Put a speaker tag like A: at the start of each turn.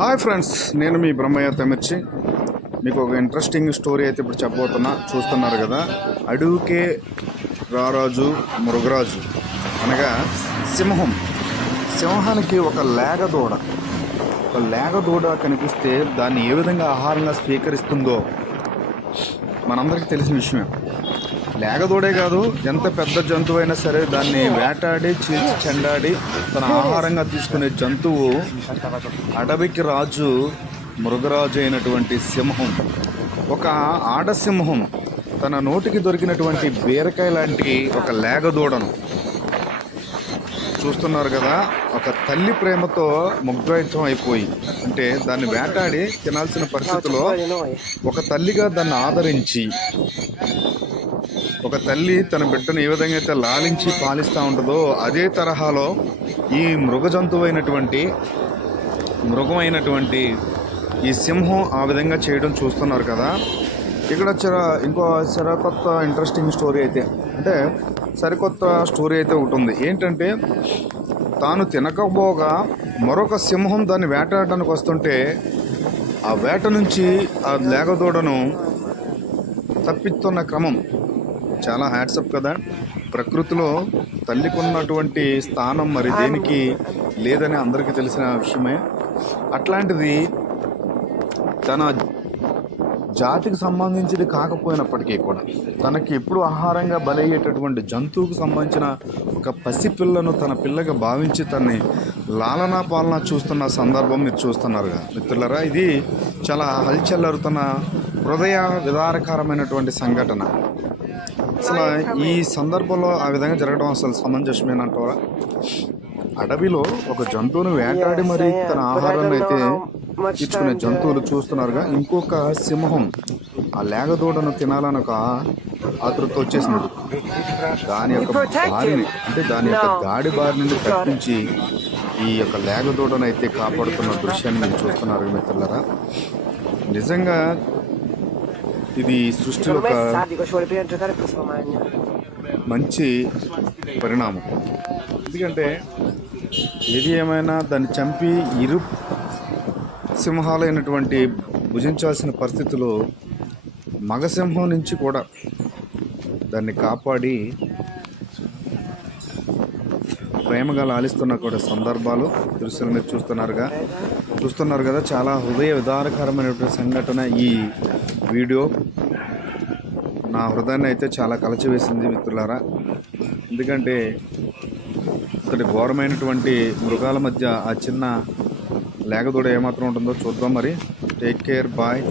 A: Hi friends నేను మీ బ్రహ్మయ్య తమిర్చి. మీకు ఒక ఇంట్రెస్టింగ్ స్టోరీ అయితే ఇప్పుడు చెప్పబోతున్నా. చూస్తున్నారు కదా అడుగుకే రారాజు మృగరాజు అనగా సింహం. సింహానికి ఒక లేగ దూడ ఒక లేగ దూడ కనిపిస్తే దాన్ని ఏ విధంగా ఆహారంగా స్వీకరిస్తుందో మనందరికీ తెలిసిన విషయమే. లేగదోడే కాదు ఎంత పెద్ద జంతువు అయినా సరే దాన్ని వేటాడి చీల్చి చెండాడి తన ఆహారంగా తీసుకునే జంతువు అడవికి రాజు మృగరాజు అయినటువంటి సింహం. ఒక ఆడసింహం తన నోటికి దొరికినటువంటి బీరకాయ లాంటి ఒక లేగదూడను. చూస్తున్నారు కదా ఒక తల్లి ప్రేమతో ముగ్ధైత్వం అయిపోయి అంటే దాన్ని వేటాడి తినాల్సిన పరిస్థితిలో ఒక తల్లిగా దాన్ని ఆదరించి ఒక తల్లి తన బిడ్డను ఏ విధంగా అయితే లాలించి పాలిస్తూ ఉంటుందో అదే తరహాలో ఈ మృగ జంతువు అయినటువంటి మృగమైనటువంటి ఈ సింహం ఆ విధంగా చేయడం చూస్తున్నారు కదా. ఇక్కడ చర ఇంకో సరికొత్త ఇంట్రెస్టింగ్ స్టోరీ అయితే అంటే సరికొత్త స్టోరీ అయితే ఒకటి ఉంది ఏంటంటే తాను తినకపోగా మరొక సింహం దాన్ని వేటాడడానికి వస్తుంటే ఆ వేట నుంచి ఆ లేగదూడను తప్పిస్తున్న క్రమం చాలా హ్యాట్సప్ కదా. ప్రకృతిలో తల్లికి ఉన్నటువంటి స్థానం మరి దేనికి లేదని అందరికీ తెలిసిన విషయమే. అట్లాంటిది తన జాతికి సంబంధించింది కాకపోయినప్పటికీ కూడా తనకి ఎప్పుడు ఆహారంగా బలయ్యేటటువంటి జంతువుకు సంబంధించిన ఒక పసిపిల్లను తన పిల్లగా భావించి తన్ని లాలనా పాలన చూస్తున్న సందర్భం మీరు చూస్తున్నారుగా మిత్రులరా ఇది చాలా హల్చల్లరుతున్న హృదయ విదారకరమైనటువంటి సంఘటన. అసలు ఈ సందర్భంలో ఆ విధంగా జరగడం అసలు సమంజసమేనంటారా అడవిలో ఒక జంతువును వేటాడి మరి తన ఆహారాన్ని అయితే ఇచ్చుకునే జంతువులు చూస్తున్నారుగా. ఇంకొక సింహం ఆ లేగదూడను తినాలని ఒక ఆతృత వచ్చేసింది. దాని యొక్క బారిని అంటే దాని యొక్క గాడి బారి నుండి తప్పించి ఈ యొక్క లేగదూడను అయితే కాపాడుతున్న దృశ్యాన్ని మీరు చూస్తున్నారు మిత్రులారా. నిజంగా ఇది సృష్టిలో ఒక. మంచి పరిణామం ఎందుకంటే ఏది ఏమైనా దాన్ని చంపి ఇరు సింహాలైనటువంటి భుజించాల్సిన పరిస్థితిలో మగసింహం నుంచి కూడా దాన్ని కాపాడి ప్రేమగా లాలిస్తున్న కూడా సందర్భాలు దృశ్యాలు మీరు చూస్తున్నారుగా చూస్తున్నారు కదా చాలా హృదయ విదారకరమైనటువంటి సంఘటన ఈ వీడియో. నా హృదయాన్ని అయితే చాలా కలచివేసింది మిత్రులారా. ఎందుకంటే ఇక్కడ ఘోరమైనటువంటి మృగాల మధ్య ఆ చిన్న లేగదూడ ఏమాత్రం ఉంటుందో చూద్దాం మరి. Take care bye